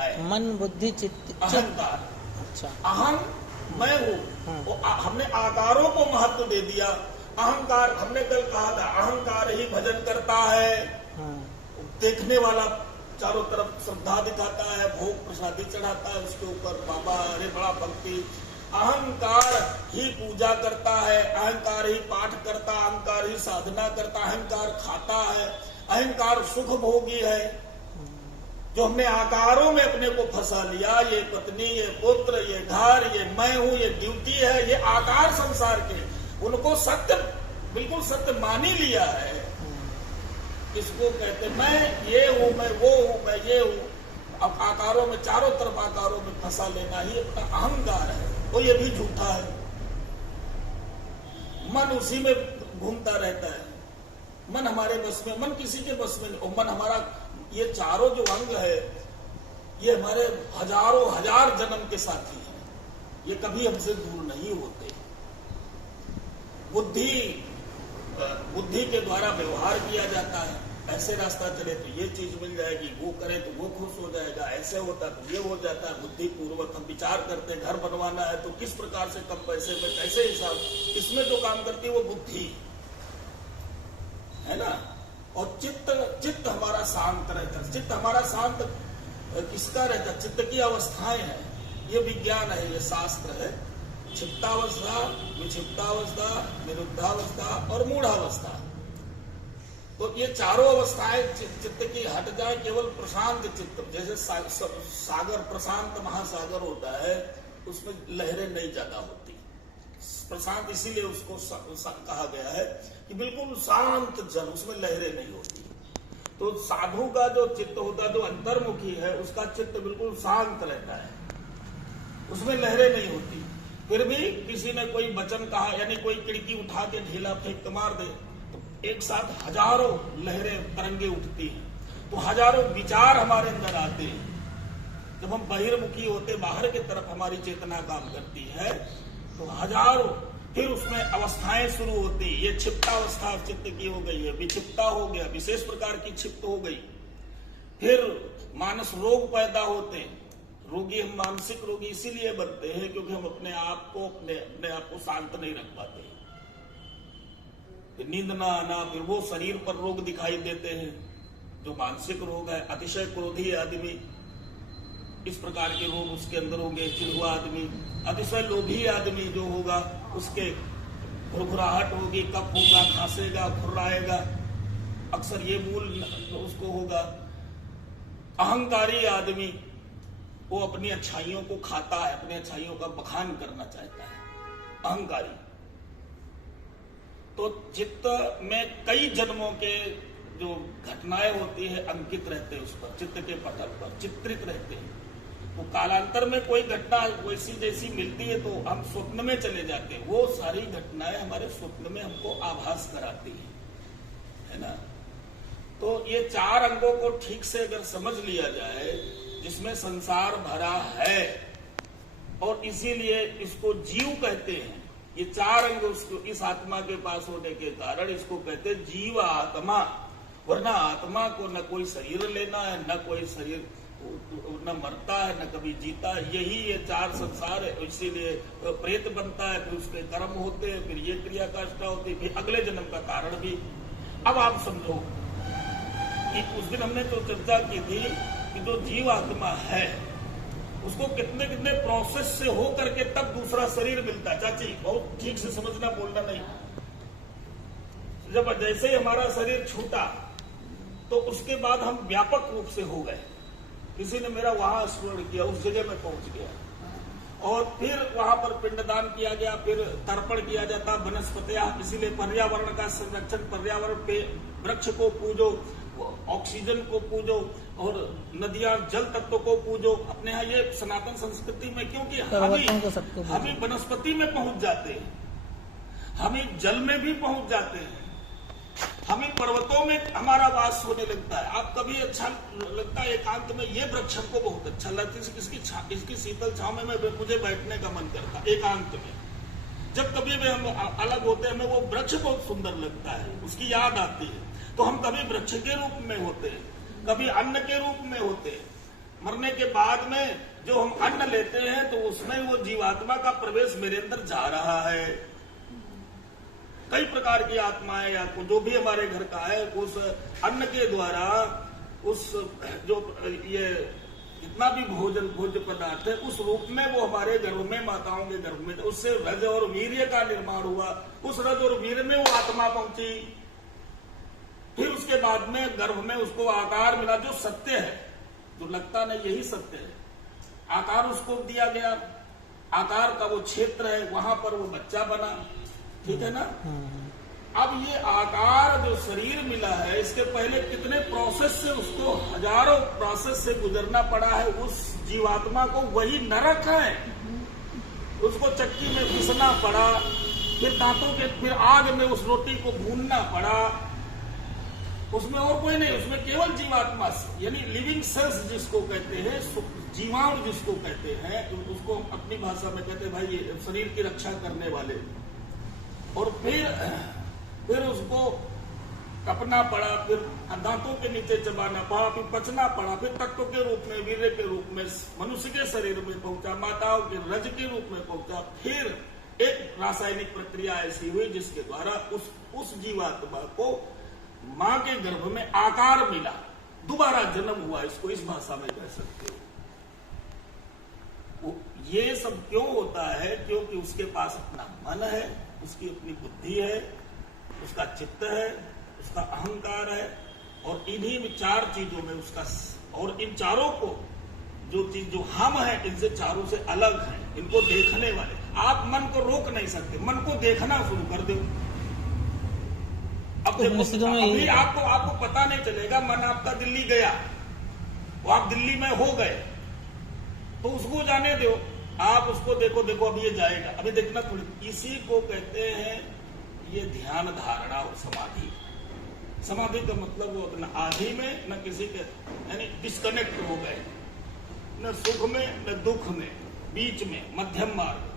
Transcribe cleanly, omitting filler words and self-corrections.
है। मन बुद्धि चित्त अहंकार। अच्छा, अहम मैं हूँ, हमने आकारों को महत्व दे दिया। अहंकार, हमने कल कहा था, अहंकार ही भजन करता है, देखने वाला चारों तरफ श्रद्धा दिखाता है, भोग प्रसादी चढ़ाता है उसके ऊपर, बाबा अरे बड़ा भक्ति। अहंकार ही पूजा करता है, अहंकार ही पाठ करता, अहंकार ही साधना करता, अहंकार खाता है, अहंकार सुख भोगी है। जो हमने आकारों में अपने को फंसा लिया, ये पत्नी, ये पुत्र, ये घर, ये मैं हूं, ये ड्यूटी है, ये आकार संसार के, उनको सत्य, बिल्कुल सत्य मानी लिया है। इसको कहते मैं ये हूं, मैं वो हूं, मैं ये हूं। अब आकारों में, चारों तरफ आकारों में फंसा लेना ही अपना अहंकार है, तो ये भी झूठा है। मन उसी में घूमता रहता है, मन हमारे बस में, मन किसी के बस में नहीं। मन हमारा, ये चारों जो अंग है, ये हमारे हजारों हजार जन्म के साथी हैं, ये कभी हमसे दूर नहीं होते। बुद्धि के द्वारा व्यवहार किया जाता है, ऐसे रास्ता चले तो ये चीज मिल जाएगी, वो करे तो वो खुश हो जाएगा, ऐसे होता तो ये हो जाता है। बुद्धि पूर्वक हम विचार करते हैं, घर बनवाना है तो किस प्रकार से कम पैसे में कैसे हिसाब, इसमें जो काम करती है वो बुद्धि है ना। और चित्त हमारा शांत रहता है। चित्त हमारा शांत किसका रहता है? चित्त की अवस्थाएं हैं, ये विज्ञान है, ये शास्त्र है। क्षिप्तावस्था, विक्षिप्तावस्था, निरुद्धावस्था और मूढ़ावस्था। तो ये चारों अवस्थाएं चित्त की हट जाए, केवल प्रशांत चित्त, जैसे सागर, प्रशांत महासागर होता है, उसमें लहरें नहीं ज्यादा होती। प्रशांत इसीलिए उसको कहा गया है कि बिल्कुल शांत जल, उसमें लहरें नहीं होती। तो साधु का जो चित्त होता है, जो अंतर्मुखी है, उसका चित्त बिल्कुल शांत रहता है, उसमें लहरें नहीं होती। फिर भी किसी ने कोई वचन कहा, यानी कोई खिड़की उठा के ढीला फेंक मार दे, तो एक साथ हजारों लहरें, तरंगे उठती हैं। तो हजारों विचार हमारे अंदर आते हैं। जब हम बहिर्मुखी होते, बाहर की तरफ हमारी चेतना काम करती है, तो हजारों, फिर उसमें अवस्थाएं शुरू होती। ये क्षिप्तावस्था चित्त की हो गई है, विक्षिप्ता हो गया, विशेष प्रकार की क्षिप्त हो गई। फिर मानस रोग पैदा होते हैं। रोगी, हम मानसिक रोगी इसीलिए बनते हैं क्योंकि हम अपने आप को शांत नहीं रख पाते। नींद ना आना, फिर वो शरीर पर रोग दिखाई देते हैं जो मानसिक रोग है। अतिशय क्रोधी आदमी, इस प्रकार के रोग उसके अंदर होंगे। चिढ़ुआ आदमी, अतिशय लोभी आदमी जो होगा, उसके घुरघुराहट होगी, कफ होगा, खांसेगा, घुर्राएगा, अक्सर ये मूल उसको होगा। अहंकारी आदमी, वो अपनी अच्छाइयों को खाता है, अपनी अच्छाइयों का बखान करना चाहता है, अहंकारी। तो चित्त में कई जन्मों के जो घटनाएं होती है अंकित रहते हैं, उस पर, चित्त के पटल पर चित्रित रहते हैं। तो कालांतर में कोई घटना वैसी जैसी मिलती है तो हम स्वप्न में चले जाते हैं, वो सारी घटनाएं हमारे स्वप्न में हमको आभास कराती है ना। तो ये चार अंगों को ठीक से अगर समझ लिया जाए, जिसमें संसार भरा है, और इसीलिए इसको जीव कहते हैं। ये चार अंग उसको, इस आत्मा के पास होने के कारण इसको कहते हैं जीव आत्मा। वरना आत्मा को न कोई शरीर लेना है, न कोई शरीर, न मरता है, न कभी जीता है। यही ये चार संसार है। इसीलिए प्रेत बनता है, फिर उसके कर्म होते हैं, फिर ये क्रिया काष्ठा होती है, फिर अगले जन्म का कारण भी। अब आप समझो कि उस दिन हमने जो चर्चा की थी कि जो जीव आत्मा है, उसको कितने कितने प्रोसेस से हो करके तब दूसरा शरीर मिलता है। चाची बहुत ठीक से समझना, बोलना नहीं। जब जैसे ही हमारा शरीर छूटा तो उसके बाद हम व्यापक रूप से हो गए। किसी ने मेरा वहां स्मरण किया, उस जगह में पहुंच गया, और फिर वहां पर पिंडदान किया गया, फिर तर्पण किया जाता, वनस्पतियां। इसीलिए पर्यावरण का संरक्षण, पर्यावरण पे वृक्ष को पूजो, ऑक्सीजन को पूजो, और नदियां जल तत्व को पूजो। अपने यहाँ ये सनातन संस्कृति में, क्योंकि हम वनस्पति में पहुंच जाते हैं, हम जल में भी पहुंच जाते हैं, हम पर्वतों में हमारा वास होने लगता है। आप कभी अच्छा लगता है एकांत में, ये वृक्ष हमको बहुत अच्छा लगता है, इसकी शीतल छांव में मुझे बैठने का मन करता है एकांत में। जब कभी भी हम अलग होते हैं, हमें वो वृक्ष बहुत सुंदर लगता है, उसकी याद आती है। तो हम कभी वृक्ष के रूप में होते हैं, कभी अन्न के रूप में होते हैं, मरने के बाद में जो हम अन्न लेते हैं तो उसमें वो जीवात्मा का प्रवेश मेरे अंदर जा रहा है। कई प्रकार की आत्माएं या जो भी हमारे घर का है, उस अन्न के द्वारा उस जो ये जितना भी भोज्य पदार्थ है उस रूप में वो हमारे गर्भ में, माताओं के गर्भ में, उससे रज और वीर्य का निर्माण हुआ। उस रज और वीर्य में वो आत्मा पहुंची, फिर उसके बाद में गर्भ में उसको आकार मिला जो सत्य है, जो लगता नहीं यही सत्य है। आकार उसको दिया गया, आकार का वो क्षेत्र है, वहां पर वो बच्चा बना, ठीक है ना। अब ये आकार जो शरीर मिला है, इसके पहले कितने प्रोसेस से उसको, हजारों प्रोसेस से गुजरना पड़ा है उस जीवात्मा को। वही नरक है, उसको चक्की में पीसना पड़ा, फिर दांतों के, फिर आग में उस रोटी को भूनना पड़ा। उसमें और कोई नहीं, उसमें केवल जीवात्मा, यानी लिविंग सेल्स जिसको कहते हैं, जीवाणु जिसको कहते हैं, उसको अपनी भाषा में कहते हैं भाई ये शरीर की रक्षा करने वाले। और फिर उसको कपना पड़ा, फिर दांतों के नीचे चबाना पड़ा, फिर पचना पड़ा, फिर तत्व के रूप में, वीर्य के रूप में मनुष्य के शरीर में पहुंचा, माताओं के रज के रूप में पहुंचा। फिर एक रासायनिक प्रक्रिया ऐसी हुई जिसके द्वारा उस जीवात्मा को मां के गर्भ में आकार मिला, दोबारा जन्म हुआ, इसको इस भाषा में कह सकते हो। ये सब क्यों होता है? क्योंकि उसके पास अपना मन है, उसकी अपनी बुद्धि है, उसका चित्त है, उसका अहंकार है, और इन्हीं में चार चीजों में उसका, और इन चारों को जो चीज जो हम है इनसे चारों से अलग है, इनको देखने वाले। आप मन को रोक नहीं सकते, मन को देखना शुरू कर दो। अब अभी आपको पता नहीं चलेगा, मन आपका दिल्ली गया, वो आप दिल्ली में हो गए, तो उसको जाने दो, आप उसको देखो अभी ये जाएगा, अभी देखना थोड़ी। इसी को कहते हैं ये ध्यान धारणा और समाधि। समाधि का मतलब वो न आधि में न किसी के, यानी डिस्कनेक्ट हो गए, न सुख में न दुख में, बीच में, मध्यम मार्ग।